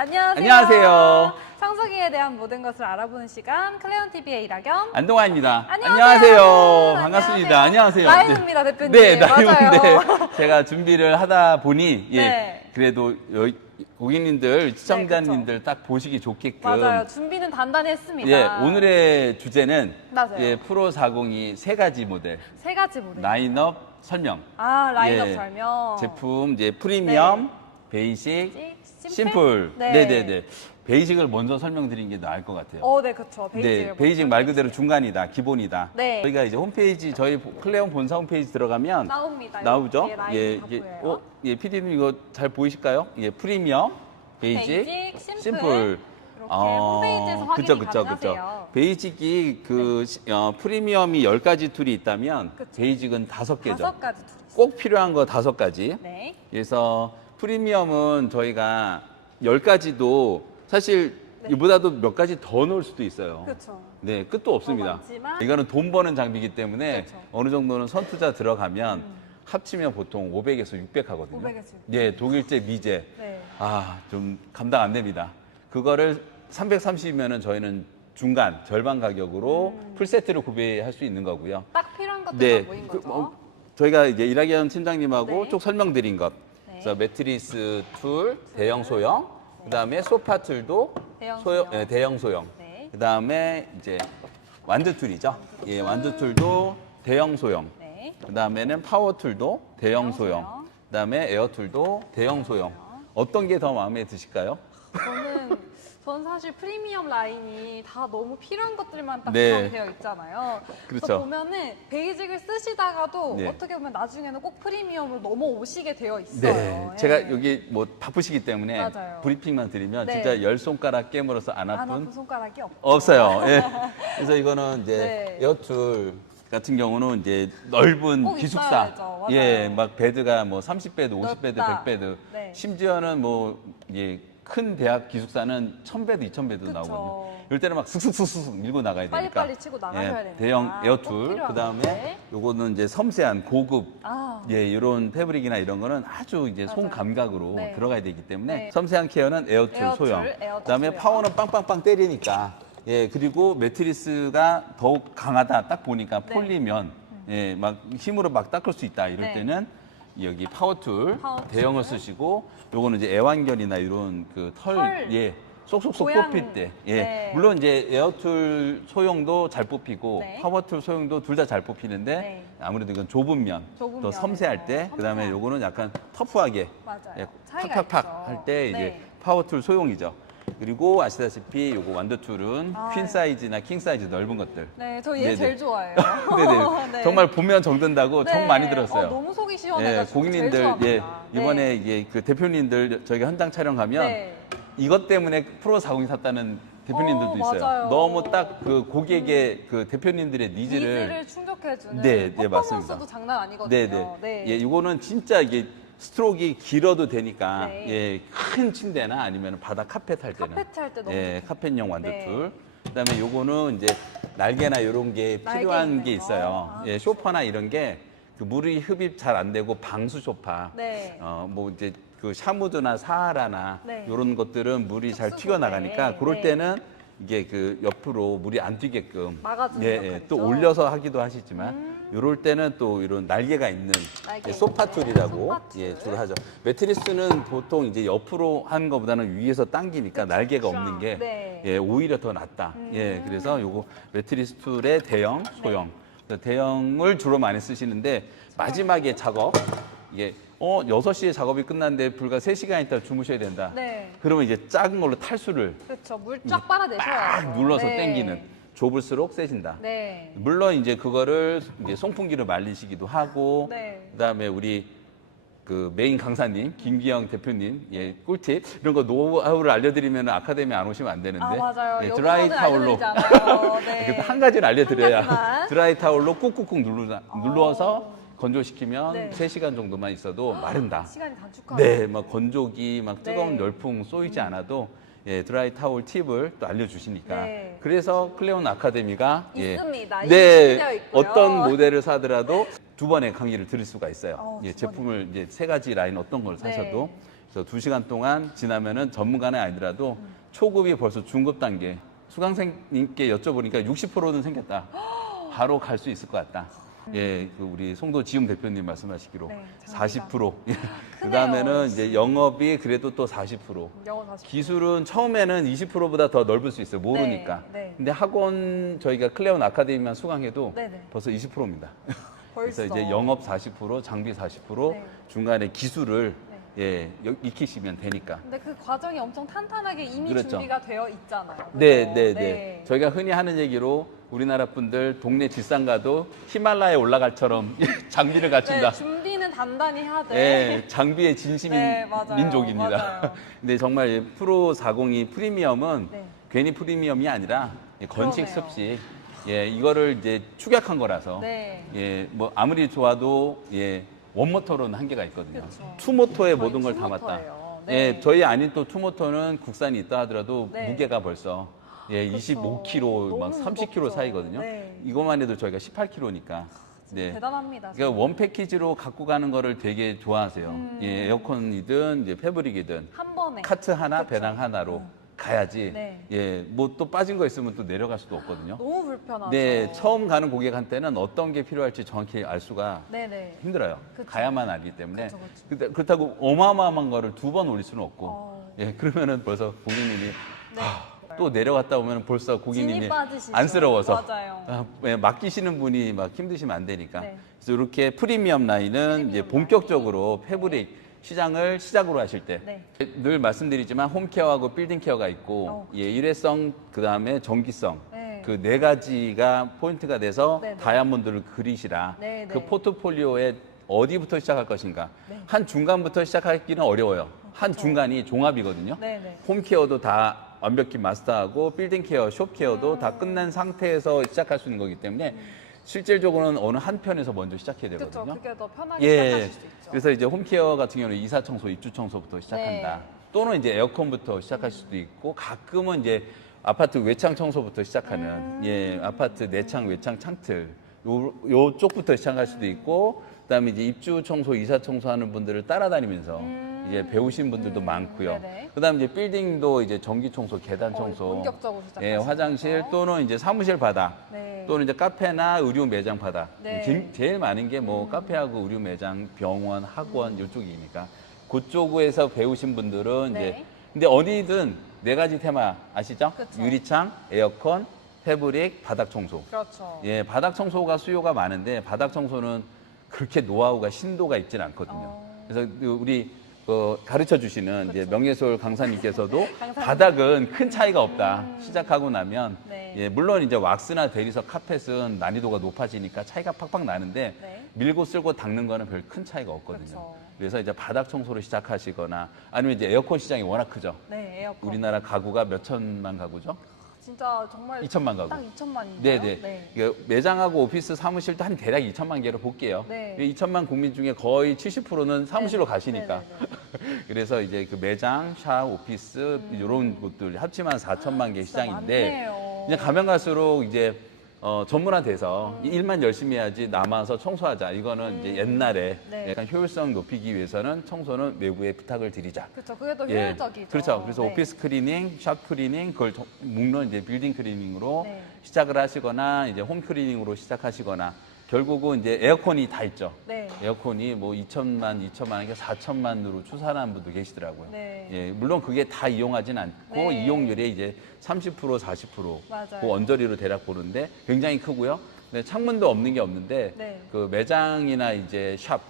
안녕하세요. 안녕하세요. 청소기에 대한 모든 것을 알아보는 시간 클레온TV의 이라겸 안동환입니다. 안녕하세요. 반갑습니다. 안녕하세요. 라이브입니다, 대표님. 네, 맞아요. 라이브인데 제가 준비를 하다 보니 네. 그래도 고객님들, 시청자님들 딱 보시기 좋게끔 맞아요. 준비는 단단히 했습니다. 예, 오늘의 주제는 맞아요. 프로 402 세 가지 모델 세 가지 모델. 라인업 설명. 라인업 예, 설명. 제품 이제 프리미엄, 베이직, 심플. 네. 네네네. 베이직을 먼저 설명드리는 게 나을 것 같아요. 네, 그렇죠. 베이직을 네, 베이직 말 그대로 중간이다, 기본이다. 네. 저희가 이제 홈페이지, 저희 클레온 본사 홈페이지 들어가면 나옵니다. 나오죠? 예, 라인업 예, 다 이게, 보여요. PD님 이거 잘 보이실까요? 예, 프리미엄, 베이직, 심플. 이렇게 홈페이지에서 확인이 가능하세요. 베이직이 프리미엄이 10가지 툴이 있다면 그쵸. 베이직은 5개죠. 5가지 툴 있어요. 꼭 필요한 거 5가지. 네. 그래서 프리미엄은 저희가 10가지도 사실 네. 이보다도 몇 가지 더 넣을 수도 있어요. 그렇죠. 네, 끝도 없습니다. 많지만 이거는 돈 버는 장비이기 때문에 그렇죠. 어느 정도는 선투자 들어가면 합치면 보통 500에서 600 하거든요. 500에서 600. 네, 독일제, 미제. 네. 좀 감당 안 됩니다. 그거를 330이면은 저희는 중간, 절반 가격으로 풀세트로 구매할 수 있는 거고요. 딱 필요한 것들만 네, 모인 거죠. 저희가 이제 이라겸 팀장님하고 네. 쭉 설명드린 것. 네. 그래서 매트리스 툴, 대형 소형, 그다음에 소파 툴도 대형 소형, 소형. 네, 대형 소형. 네. 그다음에 이제 완드 툴이죠. 예, 완드 툴도 대형 소형. 네. 그다음에는 파워 툴도 대형 대형 소형. 소형. 그다음에 에어 툴도 대형 소형. 어떤 게 더 마음에 드실까요? 저는 사실 프리미엄 라인이 다 너무 필요한 것들만 딱 네. 구성이 되어 있잖아요. 그렇죠. 그래서 보면은 베이직을 쓰시다가도 네. 어떻게 보면 나중에는 꼭 프리미엄으로 넘어오시게 되어 있어요. 네, 예. 제가 여기 뭐 바쁘시기 때문에 맞아요. 브리핑만 드리면 네. 진짜 10손가락 깨물어서 안 안 아픈 아픈 손가락이 없죠. 없어요. 예. 그래서 이거는 이제 네. 에어툴 같은 경우는 이제 넓은 꼭 기숙사, 있어야죠. 맞아요. 예, 막 베드가 뭐 30베드, 50베드, 넓다. 100베드, 네. 심지어는 뭐 예, 큰 대학 기숙사는 1000베드, 2000베드 그쵸. 나오거든요. 이럴 때는 막 슥슥슥슥 밀고 나가야 되니까. 빨리빨리 치고 나가셔야 됩니다. 대형 꼭 에어툴, 필요한 그다음에 건데. 요거는 이제 섬세한 고급 예, 이런 패브릭이나 이런 거는 아주 이제 손 맞아요. 감각으로 네. 들어가야 되기 때문에 네. 섬세한 케어는 에어툴, 에어툴, 소형. 에어툴 그다음에 소형. 파워는 빵빵빵 때리니까 예, 그리고 매트리스가 더욱 강하다 딱 보니까 네. 폴리면 예, 막 힘으로 막 닦을 수 있다 이럴 네. 때는 여기 파워툴 파워툴. 대형을 쓰시고 요거는 이제 애완견이나 이런 그 털 예, 쏙쏙쏙 고양- 뽑힐 때 예. 네. 물론 이제 에어툴 소형도 잘 뽑히고 네. 파워툴 소형도 둘 다 잘 뽑히는데 네. 아무래도 이건 좁은 면, 좁은 더 섬세할 때 면에서 그다음에 섬세한. 요거는 약간 터프하게 맞아요. 예, 차이가 팍팍팍 있죠. 할 때 이제 네. 파워툴 소형이죠. 그리고 아시다시피 요거 완더툴은 아, 퀸 사이즈나 킹 사이즈 넓은 것들. 네, 저 얘 네네. 제일 좋아해요. 네네. 네. 정말 보면 정든다고 네. 정 많이 들었어요. 너무 속이 예, 시원해가지고 제일 고객님들 좋아합니다. 예, 이번에 네. 이게 그 대표님들 저희가 현장 촬영하면 네. 이것 때문에 프로 402 샀다는 대표님들도 있어요. 맞아요. 너무 딱 그 고객의 그 대표님들의 니즈를 충족해주는 네, 퍼포먼스도 맞습니다. 장난 아니거든요. 네네. 네. 예, 이거는 진짜 이게 스트로크가 길어도 되니까 네. 예, 큰 침대나 아니면 바닥 카펫 할 때는 카페트 할 때 너무 예, 좋겠다. 카펫용 완두툴. 네. 그다음에 요거는 이제 날개나 이런 게 날개 필요한 있는 게 거. 있어요. 아, 예, 쇼파나 이런 게 그 물이 흡입 잘 안 되고 방수 쇼파. 네. 뭐 이제 그 샤무드나 사하라나 네. 이런 것들은 물이 잘 특수 튀어 나가니까 소재. 그럴 네. 때는 이게 그 옆으로 물이 안 튀게끔 막아주는 예, 역할이죠. 또 올려서 하기도 하시지만 이럴 때는 또 이런 날개가 있는 날개 소파 있는 툴이라고 소파툴. 예, 주로 하죠. 매트리스는 보통 이제 옆으로 하는 것보다는 위에서 당기니까 날개가 없는 게 네. 예, 오히려 더 낫다. 예, 그래서 요거 매트리스 툴의 대형, 소형. 그래서 대형을 주로 많이 쓰시는데 마지막에 작업 이게 6시에 작업이 끝났는데 불과 3시간 있다 주무셔야 된다. 네. 그러면 이제 작은 걸로 탈수를 그렇죠. 물 쫙 빨아내셔야 딱 눌러서 네. 당기는 좁을수록 세진다. 네. 물론 이제 그거를 이제 송풍기로 말리시기도 하고 네. 그다음에 우리 그 메인 강사님 김기영 대표님 예 꿀팁 이런 거 노하우를 알려드리면 아카데미 안 오시면 안 되는데 맞아요. 예, 여기서는 드라이 타올로 알려드리잖아요. 네. 한 가지는 알려드려야 한 가지만. 드라이 타올로 꾹꾹꾹 눌러서 건조시키면 네. 3시간 정도만 있어도 마른다. 시간이 단축하고. 네, 막 건조기, 막 뜨거운 네. 열풍 쏘이지 않아도 예, 드라이 타올 팁을 또 알려주시니까. 네. 그래서 클레온 아카데미가 있습니다. 네, 인증되어 있고요. 어떤 모델을 사더라도 2번의 강의를 들을 수가 있어요. 두 예, 번이요. 제품을 이제 3가지 라인 어떤 걸 사셔도 그래서 2시간 동안 지나면은 전문가는 아니더라도 초급이 벌써 중급 단계. 수강생님께 여쭤보니까 60%는 생겼다. 바로 갈 수 있을 것 같다. 예, 그 우리 송도 지음 대표님 말씀하시기로 네, 40%. 예. 크네요, 그다음에는 이제 역시. 영업이 그래도 또 40%. 영어 다시. 기술은 처음에는 20%보다 더 넓을 수 있어요. 모르니까. 네. 근데 학원 저희가 클레온 아카데미만 수강해도 네네. 벌써 20%입니다. 벌써. 그래서 이제 영업 40%, 장비 40%, 네. 중간에 기술을 네. 예, 익히시면 되니까. 근데 그 과정이 엄청 탄탄하게 이미 그렇죠. 준비가 되어 있잖아요. 그죠? 네. 저희가 흔히 하는 얘기로 우리나라 분들 동네 뒷산 가도 히말라야에 올라갈처럼 장비를 갖춘다. 네, 준비는 단단히 하되. 예, 장비의 진심인 네, 맞아요. 민족입니다. 맞아요. 근데 정말 프로 402 프리미엄은 네. 괜히 프리미엄이 아니라 건식 그러네요. 습식. 예, 이거를 이제 축약한 거라서. 네. 예, 뭐 아무리 좋아도 예, 원모터로는 한계가 있거든요. 그렇죠. 투모터에 저희 모든 걸 담았다. 투모터예요. 네. 예, 저희 아닌 또 투모터는 국산이 있다 하더라도 네. 무게가 벌써 예, 그렇죠. 25kg, 막 너무 30kg 무겁죠. 사이거든요. 네. 이것만 해도 저희가 18kg니까. 네. 대단합니다. 그러니까 원 패키지로 갖고 가는 거를 되게 좋아하세요. 예, 에어컨이든 이제 패브릭이든 한 번에. 카트 하나, 그렇죠. 배낭 하나로 가야지. 네. 예, 뭐 또 빠진 거 있으면 또 내려갈 수도 없거든요. 너무 불편하죠. 네, 처음 가는 고객한테는 어떤 게 필요할지 정확히 알 수가 네네. 힘들어요. 그쵸. 가야만 알기 때문에. 그쵸. 그렇다고 어마어마한 거를 2번 올릴 수는 없고. 어. 예, 그러면은 벌써 고객님이 네. 또 내려갔다 오면 벌써 고객님이 진이 빠지시죠. 안쓰러워서 맞아요. 예, 맡기시는 분이 막 힘드시면 안 되니까. 네. 그래서 이렇게 프리미엄 라인은 이제 본격적으로 패브릭 시장을 시작으로 하실 때 늘 네. 말씀드리지만 홈케어하고 빌딩 케어가 있고 그쵸. 예, 일회성 그다음에 전기성 네. 그 네 가지가 포인트가 돼서 네네. 다이아몬드를 그리시라. 네네. 그 포트폴리오에 어디부터 시작할 것인가. 네. 한 중간부터 시작하기는 어려워요. 한 중간이 종합이거든요. 네네. 홈케어도 다 완벽히 마스터하고 빌딩 케어, 숍 케어도 다 끝난 상태에서 시작할 수 있는 거기 때문에 실질적으로는 어느 한 편에서 먼저 시작해야 그렇죠. 되거든요. 그게 더 편하게 예. 시작하실 수 있죠. 그래서 이제 홈케어 같은 경우는 이사 청소, 입주 청소부터 시작한다. 네. 또는 이제 에어컨부터 시작할 수도 있고 가끔은 이제 아파트 외창 청소부터 시작하는 예, 아파트 내창, 외창, 창틀 요쪽부터 시작할 수도 있고 그다음에 이제 입주 청소, 이사 청소하는 분들을 따라다니면서 이제 배우신 분들도 많고요. 네네. 그다음에 이제 빌딩도 이제 전기 청소, 계단 청소, 본격적으로 시작하시는 예, 화장실 거죠. 또는 이제 사무실 바닥 네. 또는 이제 카페나 의류 매장 바닥. 네. 제일 많은 게 뭐 카페하고 의류 매장, 병원, 학원 이쪽이니까 그쪽에서 배우신 분들은 네. 이제 근데 어디든 네 가지 테마 아시죠? 그쵸. 유리창, 에어컨, 패브릭, 바닥 청소. 그렇죠. 예, 바닥 청소가 수요가 많은데 바닥 청소는 그렇게 노하우가 신도가 있지는 않거든요. 그래서 우리 가르쳐 주시는 이제 명예솔 강사님께서도 강사님. 바닥은 큰 차이가 없다. 시작하고 나면 네. 예, 물론 이제 왁스나 대리석, 카펫은 난이도가 높아지니까 차이가 팍팍 나는데 네. 밀고 쓸고 닦는 거는 별 큰 차이가 없거든요. 그쵸. 그래서 이제 바닥 청소를 시작하시거나 아니면 이제 에어컨 시장이 워낙 크죠. 네, 에어컨. 우리나라 가구가 몇 천만 가구죠? 진짜 정말 2천만 가구. 딱 2천만인가요? 네네. 이게 매장하고 오피스 사무실도 한 대략 2천만 개를 볼게요. 네. 2천만 국민 중에 거의 70%는 사무실로 네. 가시니까. 네네네. 그래서 이제 그 매장, 샵, 오피스 이런 곳들 합치면 4천만 개 진짜 시장인데 많네요. 이제 가면 갈수록 이제 전문화돼서 이 일만 열심히 해야지 남아서 청소하자. 이거는 이제 옛날에 네. 약간 효율성 높이기 위해서는 청소는 외부에 부탁을 드리자. 그렇죠. 그게 더 예, 효율적이죠. 그렇죠. 그래서 네. 오피스 클리닝, 샵 클리닝, 그걸 묶는 이제 빌딩 클리닝으로 네. 시작을 하시거나 이제 홈 클리닝으로 시작하시거나 결국은 이제 에어컨이 다 있죠. 네. 에어컨이 뭐 2천만, 2천만, 4천만으로 추산하는 분도 계시더라고요. 네. 예, 물론 그게 다 이용하진 않고 네. 이용률이 이제 30%, 40% 맞아요. 그 언저리로 대략 보는데 굉장히 크고요. 근데 창문도 없는 게 없는데 네. 그 매장이나 이제 샵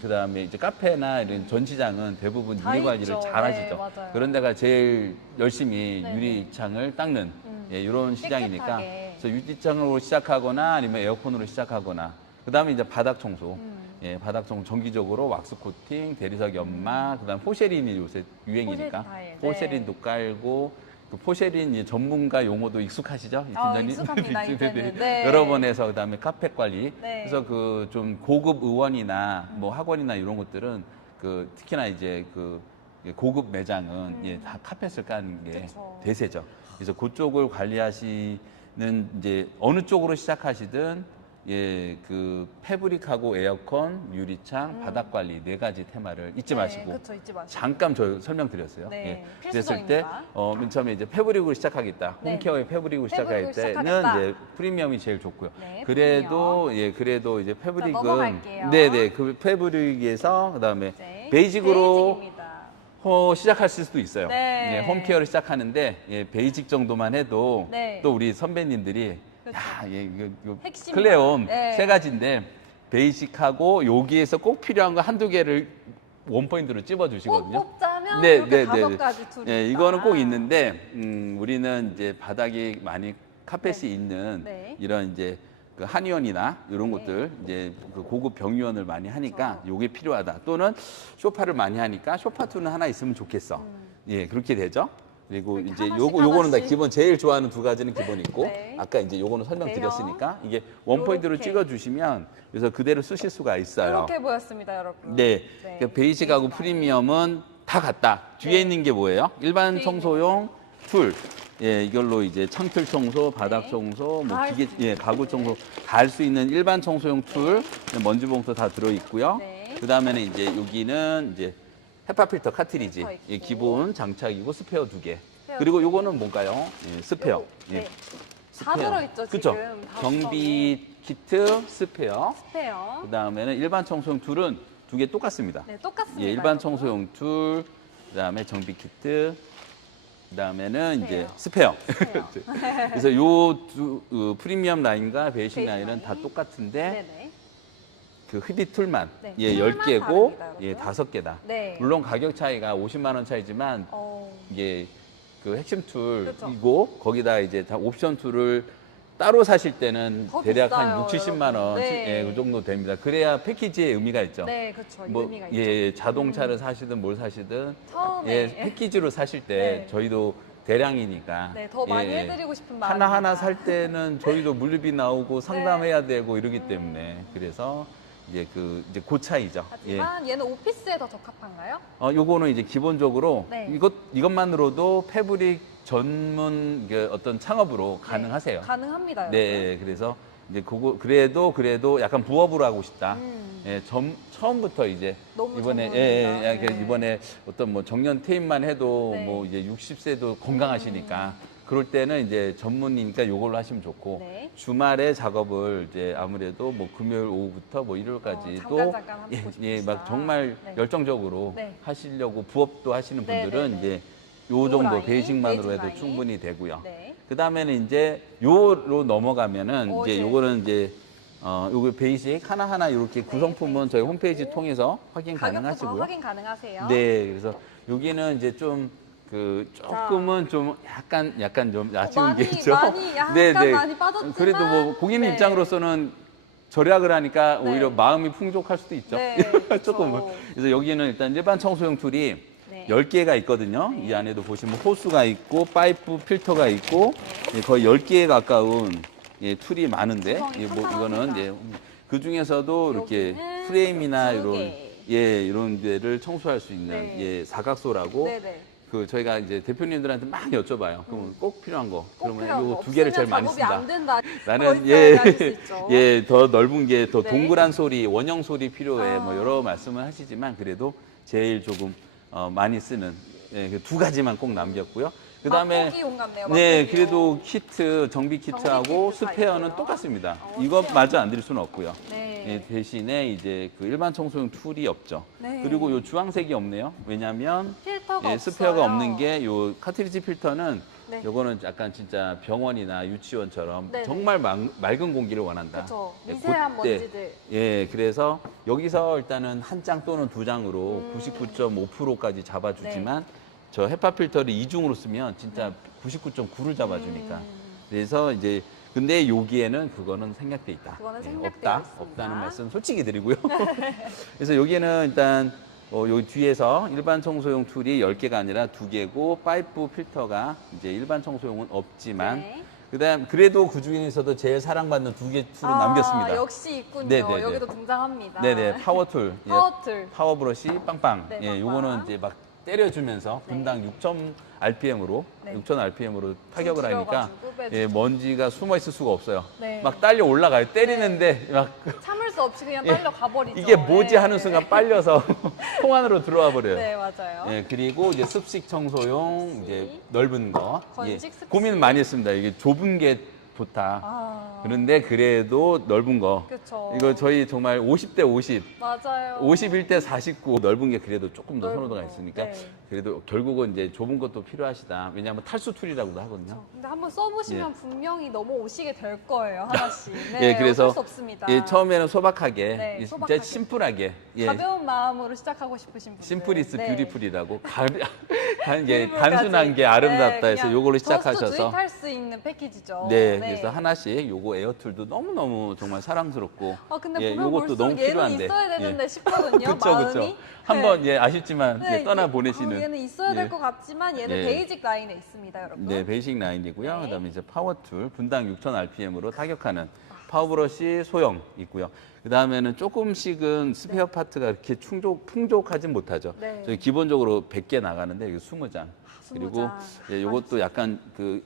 그다음에 이제 카페나 이런 전시장은 대부분 다 유리 관리를 있죠. 잘 하시죠. 네, 맞아요. 그런 데가 제일 열심히 네. 유리창을 닦는 예, 이런 시장이니까 깨끗하게. 그래서 유리창으로 시작하거나 아니면 에어컨으로 시작하거나 그다음에 이제 바닥 청소. 예, 바닥 청소 정기적으로 왁스 코팅, 대리석 연마, 그다음 포쉐린이 요새 유행이니까 포쉐린 타일, 네. 포쉐린도 깔고 그 포쉐린 이 전문가 용어도 익숙하시죠? 이 아, 팀장님? 익숙합니다, 이제는. 네. 여러 번 해서 그다음에 카펫 관리. 네. 그래서 그 좀 고급 의원이나 뭐 학원이나 이런 것들은 그 특히나 이제 그 고급 매장은 예, 다 카펫을 까는 게 그쵸. 대세죠. 그래서 그쪽을 관리하시는 이제 어느 쪽으로 시작하시든 예, 그 패브릭하고 에어컨, 유리창, 바닥 관리 네 가지 테마를 잊지 마시고 그쵸, 잊지 마시고. 잠깐 저 설명드렸어요. 네, 예. 그랬을 때 필수적입니다. 맨 처음에 이제 패브릭으로 시작하겠다. 네. 홈케어의 패브릭으로 시작할 때는 시작하겠다. 이제 프리미엄이 제일 좋고요. 네, 그래도 그래도 이제 패브릭은 넘어갈게요. 네네 그 패브릭에서 그다음에 네, 베이직으로 베이직입니다. 시작하실 수도 있어요. 네. 예, 홈케어를 시작하는데 베이직 정도만 해도 네. 또 우리 선배님들이 그렇죠. 야, 이거 핵심이다. 클레온 네. 세 가지인데 베이직하고 여기에서 꼭 필요한 거 한두 개를 원포인트로 찝어 꼭 주시거든요. 뽑자면 네, 이렇게 네, 다섯 네. 가지 툴이 예, 있다. 이거는 꼭 있는데 우리는 이제 바닥이 많이 카펫이 네. 있는 네. 이런 이제 그 한의원이나 이런 네. 곳들 이제 그 고급 병의원을 많이 하니까 그렇죠. 요게 필요하다. 또는 소파를 많이 하니까 소파 툴은 하나 있으면 좋겠어. 예, 그렇게 되죠. 그리고 그렇게 이제 하나씩 요거는 다 하나씩. 기본 제일 좋아하는 두 가지는 기본 있고 네. 아까 이제 요거는 설명드렸으니까 이게 원포인트로 요렇게. 찍어 주시면 그래서 그대로 쓰실 수가 있어요. 이렇게 보였습니다, 여러분. 네. 네. 그 베이직하고 프리미엄은 다 같다. 뒤에 네. 있는 게 뭐예요? 일반 뒤에 청소용 툴. 예, 이걸로 이제 창틀 청소, 바닥 네. 청소, 다 뭐 할 기계, 수 예, 있는 가구 툴. 청소 다 할 수 있는 일반 청소용 툴, 먼지 봉투 다 들어 있고요. 네. 그 다음에는 이제 여기는 이제 헤파 필터 카트리지, 필터 있고. 예, 기본 장착이고 스페어 2개. 스페어 그리고 요거는 뭔가요? 예, 스페어. 요거, 예. 네. 다 들어있죠, 그쵸? 지금. 다 정비 키트, 스페어. 스페어. 그 다음에는 일반 청소용 툴은 두 개 똑같습니다. 네, 똑같습니다. 예, 일반 여러분. 청소용 툴, 그다음에 정비 키트, 그다음에는 이제 스페어. 스페어. 스페어. 그래서 요 프리미엄 라인과 베이직 베이직 라인은 다 라인. 똑같은데 네네. 그 흡입 툴만 네, 예, 툴만 10개고 다릅니다, 예, 여러분. 5개다. 네. 물론 가격 차이가 50만 원 차이지만 이게 그 핵심 그렇죠. 툴이고 거기다 이제 다 옵션 툴을 따로 사실 때는 더 대략 비싸요, 한 6, 70만 원 여러분. 네. 예, 그 정도 됩니다. 그래야 패키지의 의미가 있죠. 네, 그렇죠. 뭐, 의미가 있죠. 예, 자동차를 사시든 뭘 사시든 처음에 예, 패키지로 사실 때 네. 저희도 대량이니까 네, 더 많이 예, 해드리고 싶은 마음 하나하나 살 때는 저희도 물류비 나오고 상담해야 되고 이러기 때문에 그래서 이제 그 차이죠. 예. 하지만 얘는 오피스에 더 적합한가요? 요거는 이제 기본적으로 네. 이것만으로도 패브릭 전문 어떤 창업으로 가능하세요. 네, 가능합니다. 여러분. 네, 그래서 이제 그래도 약간 부업으로 하고 싶다. 예, 처음부터 이제 너무 이번에 전문이다. 네. 이번에 어떤 뭐 정년 퇴임만 해도 네. 뭐 이제 60세도 건강하시니까 그럴 때는 이제 전문이니까 요걸로 하시면 좋고 네. 주말에 작업을 이제 아무래도 뭐 금요일 오후부터 뭐 일요일까지도 잠깐 하고 예, 싶으시다. 막 정말 네. 열정적으로 네. 하시려고 부업도 하시는 네, 분들은 네, 네. 이제 요 정도 라인, 베이직만으로 베이직 해도 라인. 충분히 되고요. 네. 그 다음에는 이제 요로 넘어가면은 이제 네. 요거는 이제 요거 베이직 하나하나 이렇게 구성품은 저희 홈페이지 베이직이고. 통해서 확인 가격도 다 가능하시고요. 확인 가능하세요. 네, 그래서 여기는 이제 좀 조금은 좀 약간 좀 아쉬운 많이, 게 있죠. 많이, 약간 많이 빠졌지만, 그래도 뭐 고객님 네. 입장으로서는 절약을 하니까 네. 오히려 마음이 풍족할 수도 있죠. 네, 조금은. 그렇죠. 그래서 여기는 일단 일반 청소용 툴이 네. 10개가 있거든요. 네. 이 안에도 보시면 호수가 있고 파이프 필터가 있고 예, 거의 10개에 가까운 예, 툴이 많은데 구성이 예, 뭐 탄탄합니다. 이거는 이제 그 중에서도 이렇게 여기는 프레임이나 두 이런 개. 이런 데를 청소할 수 있는 네. 예, 사각소라고 네네. 저희가 이제 대표님들한테 막 여쭤봐요. 그러면 꼭 필요한 거. 꼭 그러면 필요한 요 거. 두 개를 제일 없으면 많이 작업이 쓴다. 안 된다. 나는 있어야 할수 있죠. 더 넓은 게 더 네. 동그란 소리, 원형 소리 필요해. 뭐 아. 여러 말씀을 하시지만 그래도 제일 조금 많이 쓰는 그 두 가지만 꼭 남겼고요. 그다음에 맛보기용 같네요. 네, 맛보기용. 그래도 키트, 정비 키트하고 키트가 스페어는 있고요. 똑같습니다. 어, 이거 스페어. 마저 안 드릴 수는 없고요. 네. 예, 대신에 이제 그 일반 청소용 툴이 없죠. 네. 그리고 요 주황색이 없네요. 왜냐하면 필터가 없어요. 스페어가 없는 게 요 카트리지 필터는 네. 요거는 약간 진짜 병원이나 유치원처럼 네네. 정말 맑은 공기를 원한다. 그렇죠. 예, 미세한 그때, 먼지들. 예, 그래서 여기서 일단은 한 장 또는 두 장으로 음. 99.5%까지 잡아주지만 네. 저 헤파 필터를 이중으로 쓰면 진짜 99.9를 잡아주니까. 그래서 이제 근데 여기에는 그거는 생략돼 있다. 그거는 예, 생략되어 없다. 있습니다. 없다는 말씀 솔직히 드리고요. 그래서 여기는 일단 여기 뒤에서 일반 청소용 툴이 10개가 아니라 2개고 파이프 필터가 이제 일반 청소용은 없지만 네. 그래도 그 중에서도 제일 사랑받는 2개 툴은 남겼습니다. 역시 있군요. 네네네. 여기도 등장합니다. 네네, 파워 툴. 예, 파워툴. 파워 브러쉬 빵빵. 네, 예, 빵빵. 요거는 이제 막 때려주면서 네. 분당 6,000 RPM으로 네. 6,000 RPM으로 타격을 하니까 줄여가지고 예, 먼지가 숨어 있을 수가 없어요. 네. 막 딸려 올라가요. 때리는데 막 참을 수 없이 그냥 예, 딸려 가버리죠. 이게 뭐지 네. 하는 순간 빨려서 통 안으로 들어와 버려요. 네, 맞아요. 예, 그리고 이제 습식 청소용 이제 넓은 거. 건식 습식. 고민 많이 했습니다. 이게 좁은 게 좋다. 아, 그런데 그래도 넓은 거. 그쵸. 이거 저희 정말 50대 50, 맞아요. 51대 49 넓은 게 그래도 조금 더 넓은 선호도가 거. 있으니까 네. 그래도 결국은 이제 좁은 것도 필요하시다. 왜냐하면 탈수 툴이라고도 하거든요. 근데 한번 써보시면 분명히 넘어오시게 될 거예요, 하나씩. 네, 예, 그래서 어쩔 수 없습니다. 예, 처음에는 소박하게, 네, 예, 소박하게. 진짜 심플하게, 예, 가벼운 마음으로 시작하고 싶으신 분들. 심플이스 네. 뷰티풀이라고 예, 뷰티풀까지. 단순한 게 아름답다 해서 그냥 요걸로 저스트 시작하셔서 주입할 수 있는 패키지죠. 네, 그래서 하나씩 요거 에어툴도 너무너무 정말 사랑스럽고 아, 근데 예, 보면 요것도 볼수록 너무 얘는 필요한데 있어야 되는데 예. 싶거든요, 그쵸, 마음이. 그쵸. 한번 네. 예, 아쉽지만 네, 예, 떠나 이게, 보내시는 얘는 있어야 될 예. 것 같지만 얘는 예. 베이직 라인에 있습니다, 여러분. 네, 베이직 라인이고요. 네. 그다음에 이제 파워툴 분당 6,000 RPM으로 타격하는 파워브러시 소형 있고요. 그다음에는 조금씩은 스페어 파트가 이렇게 풍족하진 못하죠. 네. 저희 기본적으로 100개 나가는데 이게 20장. 20 그리고 장. 예, 요것도 약간 그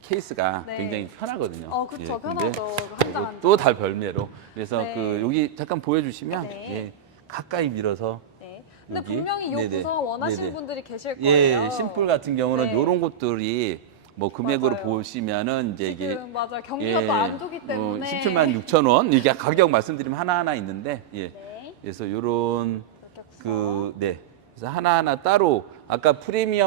케이스가 네. 굉장히 편하거든요. 그쵸. 근데 편하죠. 한 장 한 또 다 별매로. 그래서 네. 그 여기 잠깐 보여주시면 네. 예, 가까이 밀어서 네. 근데 여기? 분명히 이 네네. 구성 원하시는 네네. 분들이 계실 거예요. 예, 심플 같은 경우는 네. 이런 것들이 뭐 금액으로 맞아요. 보시면은 이제 이게 지금 맞아요. 경기가 또 안 좋기 때문에. 17만 6천 원 이게 가격 말씀드리면 하나하나 있는데 예. 네. 그래서 요런 이렇게 구성. 그 네. 그래서 하나하나 따로 아까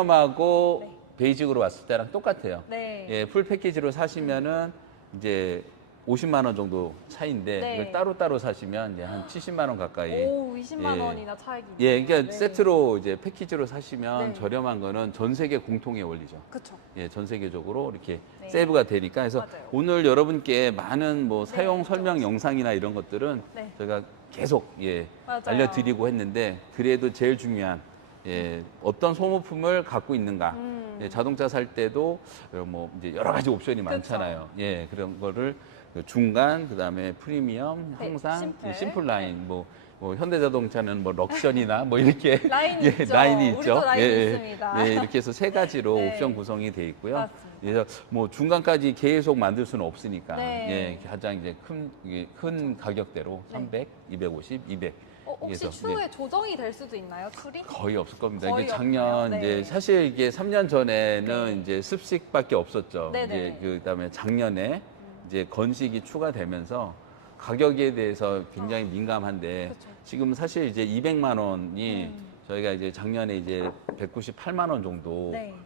프리미엄하고 네. 베이직으로 왔을 때랑 똑같아요. 네. 예, 풀 패키지로 사시면은 이제 50만 원 정도 차이인데 네. 이걸 따로따로 사시면 이제 한 70만 원 가까이. 오, 20만 예. 원이나 차이기. 예, 그러니까 네. 세트로 이제 패키지로 사시면 네. 저렴한 거는 전 세계 공통의 원리죠. 그쵸. 예, 전 세계적으로 이렇게 네. 세이브가 되니까 그래서 맞아요. 오늘 여러분께 많은 뭐 사용 그쵸, 설명 그쵸. 영상이나 이런 것들은 네. 저희가 계속 예, 맞아요. 알려드리고 했는데 그래도 제일 중요한 예, 어떤 소모품을 갖고 있는가. 예, 자동차 살 때도 뭐 이제 여러 가지 옵션이 많잖아요. 예, 그런 거를 그 중간 그다음에 프리미엄 네, 항상 심플. 예, 심플 라인 뭐 현대자동차는 뭐 럭셔리나 뭐 이렇게 라인이 예, 있죠. 라인이 있죠. 우리도 라인이 예, 있습니다. 예, 이렇게 해서 세 가지로 네. 옵션 구성이 돼 있고요. 맞습니다. 그래서 뭐 중간까지 계속 만들 수는 없으니까 네. 예, 가장 이제 큰 가격대로 네. 300, 250, 200 혹시 그래서, 추후에 조정이 될 수도 있나요, 툴이? 거의 없을 겁니다. 거의 이게 작년 없네요. 네. 이제 사실 이게 3년 전에는 네. 이제 습식밖에 없었죠. 네네. 이제 그다음에 작년에 이제 건식이 추가되면서 가격에 대해서 굉장히 민감한데 그쵸. 지금 사실 이제 200만 원이 저희가 이제 작년에 이제 198만 원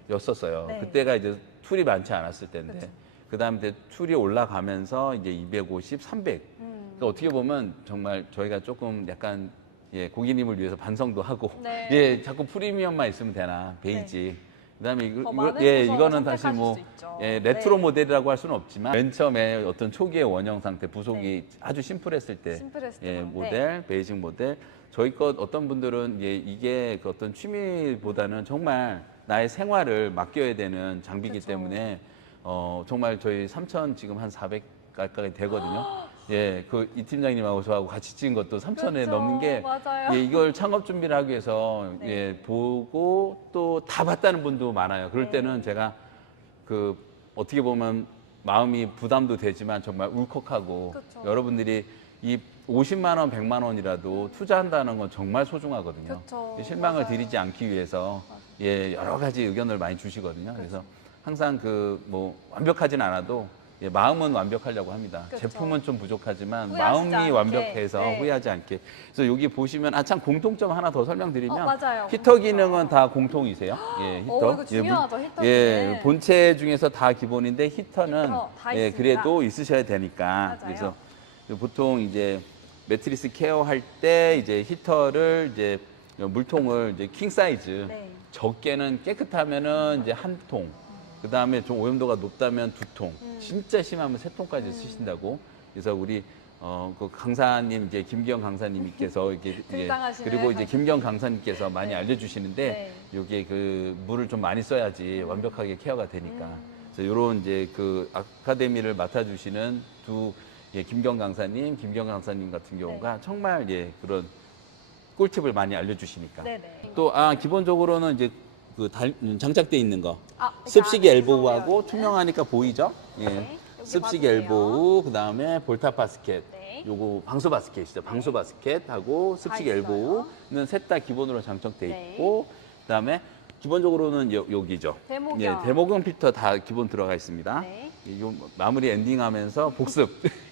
정도였었어요. 네. 그때가 이제 툴이 많지 않았을 때인데 그쵸. 그다음에 툴이 올라가면서 이제 250, 300. 그러니까 어떻게 보면 정말 저희가 조금 약간 예, 고객님을 위해서 반성도 하고 네. 예, 자꾸 프리미엄만 있으면 되나 베이지. 그다음에 더 많은 예, 구성을 이거는 사실 선택하실 뭐 수 있죠. 예, 레트로 네. 모델이라고 할 수는 없지만 맨 처음에 어떤 초기의 원형 상태 부속이 아주 심플했을 때 심플했을 예, 때. 모델 베이직 모델 저희 것 어떤 분들은 예, 이게 그 어떤 취미보다는 정말 나의 생활을 맡겨야 되는 장비이기 그쵸. 때문에 정말 저희 3천 지금 한 400 가까이 되거든요. 예, 그 이 팀장님하고 저하고 같이 찍은 것도 3천에 그쵸. 넘는 게 맞아요. 예, 이걸 창업 준비를 하기 위해서 네. 예, 보고 또 다 봤다는 분도 많아요. 그럴 네. 때는 제가 그 어떻게 보면 마음이 부담도 되지만 정말 울컥하고 그쵸. 여러분들이 이 50만 원, 100만 원이라도 투자한다는 건 정말 소중하거든요. 그쵸. 실망을 맞아요. 드리지 않기 위해서 예, 여러 가지 의견을 많이 주시거든요. 그래서 항상 그 뭐 완벽하진 않아도 예, 마음은 완벽하려고 합니다. 그쵸. 제품은 좀 부족하지만 후회하시지 마음이 않게. 완벽해서 네. 후회하지 않게. 그래서 여기 보시면 참 공통점 하나 더 설명드리면 맞아요. 히터 기능은 다 공통이세요. 예, 히터. 이거 중요하죠, 히터 예, 기능. 본체 중에서 다 기본인데 히터는 히터 다 예, 있습니다. 그래도 있으셔야 되니까. 맞아요. 그래서 보통 이제 매트리스 케어 할 때 이제 히터를 이제 물통을 이제 킹 사이즈 네. 적게는 깨끗하면은 이제 한 통. 그 다음에 좀 오염도가 높다면 두 통, 진짜 심하면 세 통까지 쓰신다고. 그래서 우리 그 강사님 이제 김기영 강사님께서 이게 등장하시는 그리고 이제 김기영 강사님께서 많이 네. 알려주시는데 요게 그 물을 좀 많이 써야지 완벽하게 케어가 되니까. 그래서 요런 이제 그 아카데미를 맡아주시는 두 예, 김경 강사님 같은 경우가 정말 예 그런 꿀팁을 많이 알려주시니까. 네네. 또 기본적으로는 이제 그 장착돼 있는 거 이렇게 습식이 안에 엘보우하고 구성되어 있는. 투명하니까 보이죠? 예. 네, 여기 습식 봐주세요. 엘보우 그다음에 볼탑 바스켓. 네. 요거 방수 바스켓이죠. 방수 바스켓하고 습식 있어요. 엘보우는 셋 다 기본으로 장착돼 네. 있고 그다음에 기본적으로는 여기죠. 대목형. 예, 대목형 필터 다 기본 들어가 있습니다. 네. 요 마무리 엔딩하면서 복습.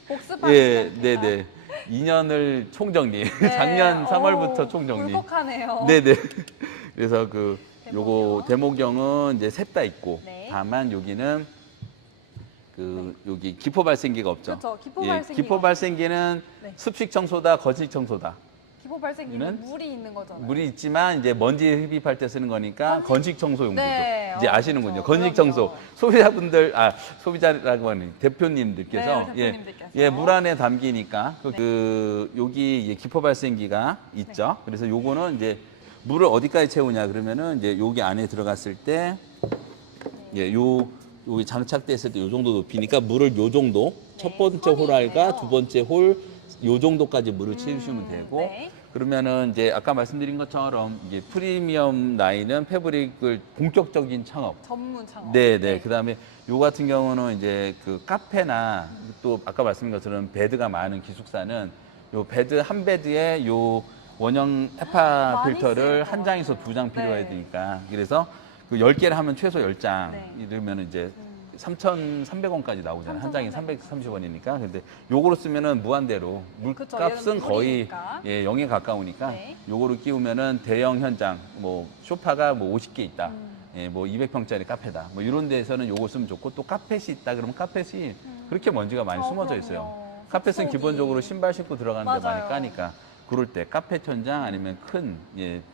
복습하시면 예, 네네. 2년을 총정리. 작년 3월부터 총정리. 울컥하네요. 네네. 그래서 그 요거 대목형. 대목형은 이제 셋 다 있고 네. 다만 여기는 그 여기 기포 발생기가 없죠. 그렇죠. 기포 예, 발생기가 기포 발생기는 네. 습식 청소다, 거실 청소다. 기포 발생기는 얘는 물이 있는 거잖아요. 물이 있지만 이제 먼지 흡입할 때 쓰는 거니까 건식 청소 용도죠. 네, 이제 아시는군요. 그렇죠. 건식 그럼요. 청소. 소비자분들 소비자라고 하는 대표님들께서 네, 대표님들께서. 물 안에 담기니까 여기 이제 기포 발생기가 있죠. 네. 그래서 요거는 이제 물을 어디까지 채우냐 그러면은 이제 여기 안에 들어갔을 때 여기 장착됐을 때 요 정도 높이니까 물을 요 정도 첫 번째 선이 홀알과 있네요. 두 번째 홀 요 정도까지 물을 채우시면 되고 네. 그러면은 이제 아까 말씀드린 것처럼 이게 프리미엄 라인은 패브릭을 본격적인 창업. 전문 창업. 네. 그다음에 요 같은 경우는 이제 그 카페나 또 아까 말씀드린 것처럼 베드가 많은 기숙사는 요 베드 한 베드에 요 원형 헤파 많이 필터를 쓰일 것 한 장에서 같아요. 두 장 필요해야 네. 되니까 그래서 그 10개를 하면 최소 10장 네. 이러면 이제 3,300원까지 나오잖아요. 한 장에 3,300 330원이니까. 근데 요거로 쓰면은 무한대로 그쵸, 물값은 얘는 거의 물이니까. 0에 가까우니까 네. 요거를 끼우면은 대형 현장 뭐 소파가 뭐 50개 있다. 뭐 200평짜리 카페다. 뭐 이런 데에서는 요거 쓰면 좋고 또 카펫이 있다 그러면 카펫이 그렇게 먼지가 많이 숨어져 있어요. 그럼요. 카펫은 속속이. 기본적으로 신발 신고 들어가는데 많이 맞아요. 까니까 그럴 때 카펫 현장 아니면 큰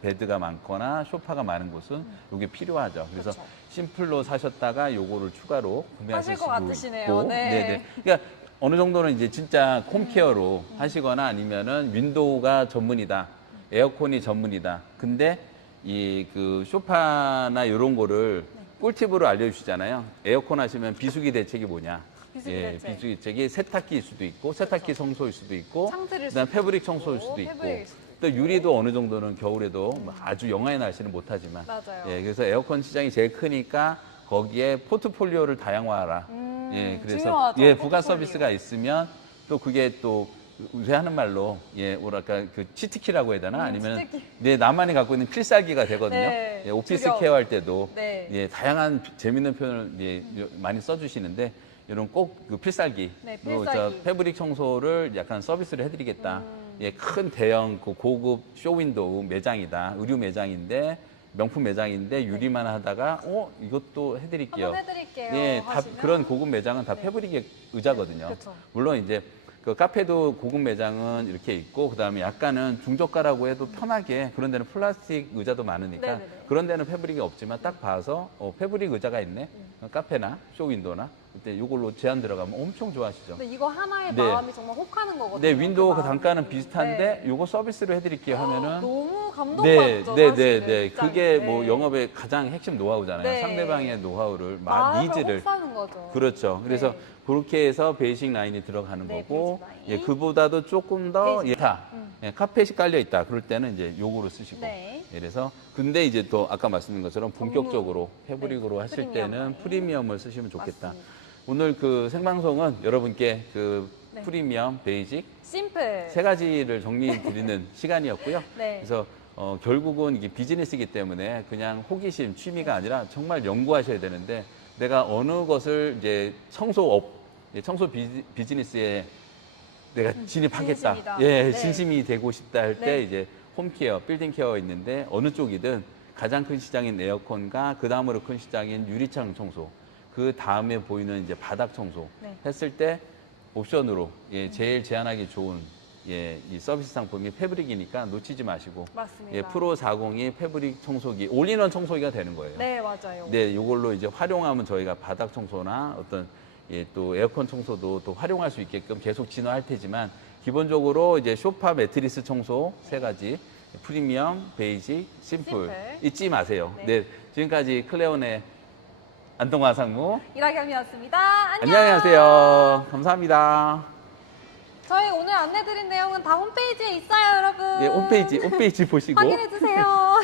베드가 많거나 소파가 많은 곳은 요게 필요하죠. 그래서 그쵸. 심플로 사셨다가 요거를 추가로 구매하실 하실 것 수도 같으시네요. 있고. 네. 네네. 그러니까 어느 정도는 이제 진짜 홈케어로 하시거나 아니면은 윈도우가 전문이다. 에어컨이 전문이다. 근데 이 그 소파나 이런 거를 꿀팁으로 알려주시잖아요. 에어컨 하시면 비수기 대책이 뭐냐? 비수기 대책. 비수기 대책이 세탁기일 수도 있고 세탁기 청소일 수도 있고 창틀일 그다음 수도 패브릭 있고, 청소일 수도 있고 패브릭일 수도 또 유리도 어느 정도는 겨울에도 뭐 아주 영하의 날씨는 못하지만 맞아요. 그래서 에어컨 시장이 제일 크니까 거기에 포트폴리오를 다양화하라. 그래서 중요하죠, 부가 포트폴리오. 서비스가 있으면 또 그게 또 우리 하는 말로 뭐랄까 그 치트키라고 해야 되나 아니면 치트키. 나만이 갖고 있는 필살기가 되거든요. 네, 오피스 주력. 케어 할 때도 네. 다양한 재밌는 표현을 많이 써주시는데 이런 꼭 그 필살기, 네, 그리고 필살기. 패브릭 청소를 약간 서비스를 해드리겠다. 큰 대형 그 고급 쇼윈도우 매장이다. 의류 매장인데 명품 매장인데 유리만 하다가 이것도 해드릴게요. 한번 해드릴게요. 다 하시면. 그런 고급 매장은 다 패브릭의 의자거든요. 그쵸. 물론 이제 그 카페도 고급 매장은 이렇게 있고 그다음에 약간은 중저가라고 해도 편하게 그런 데는 플라스틱 의자도 많으니까 네네네. 그런 데는 패브릭이 없지만 딱 봐서 패브릭 의자가 있네. 카페나 쇼윈도나 그때 이걸로 제한 들어가면 엄청 좋아하시죠. 근데 이거 하나의 네. 마음이 정말 혹하는 거거든요. 네, 윈도우 그 마음이. 단가는 비슷한데 네. 요거 서비스로 해드릴게요 하면은 너무 감동받죠. 사실은, 입장이. 그게 네. 뭐 영업의 가장 핵심 노하우잖아요. 네. 상대방의 노하우를 마음을 니즈를 혹사는 거죠. 그렇죠. 그래서 네. 그렇게 해서 베이직 라인이 들어가는 네, 거고, 베이직 라인. 그보다도 조금 더 베이직 카펫이 깔려 있다. 그럴 때는 이제 요거로 쓰시고. 네. 그래서 근데 이제 또 아까 말씀드린 것처럼 본격적으로 패브릭으로 네, 하실 프리미엄 때는 라인. 프리미엄을 쓰시면 좋겠다. 맞습니다. 오늘 그 생방송은 여러분께 그 네. 프리미엄, 베이직 심플. 세 가지를 정리해 드리는 시간이었고요. 네. 그래서 결국은 이게 비즈니스이기 때문에 그냥 호기심, 취미가 아니라 정말 연구하셔야 되는데 내가 어느 것을 이제 청소 비즈니스에 내가 진입하겠다. 진심이다. 예, 네. 진심이 되고 싶다 할 때 네. 이제 홈케어, 빌딩 케어 있는데 어느 쪽이든 가장 큰 시장인 에어컨과 그 다음으로 큰 시장인 유리창 청소, 그 다음에 보이는 이제 바닥 청소 네. 했을 때 옵션으로 제일 제한하기 좋은 이 서비스 상품이 패브릭이니까 놓치지 마시고 맞습니다. 프로 40이 패브릭 청소기 올인원 청소기가 되는 거예요. 네, 맞아요. 네, 이걸로 이제 활용하면 저희가 바닥 청소나 어떤 또 에어컨 청소도 또 활용할 수 있게끔 계속 진화할 테지만 기본적으로 이제 소파 매트리스 청소 세 가지 프리미엄, 베이직, 심플 심플. 잊지 마세요. 네. 네, 지금까지 클레온의 안동화 상무 이라겸이었습니다. 안녕. 안녕히 가세요. 감사합니다. 저희 오늘 안내드린 내용은 다 홈페이지에 있어요, 여러분. 예, 홈페이지 보시고 확인해주세요.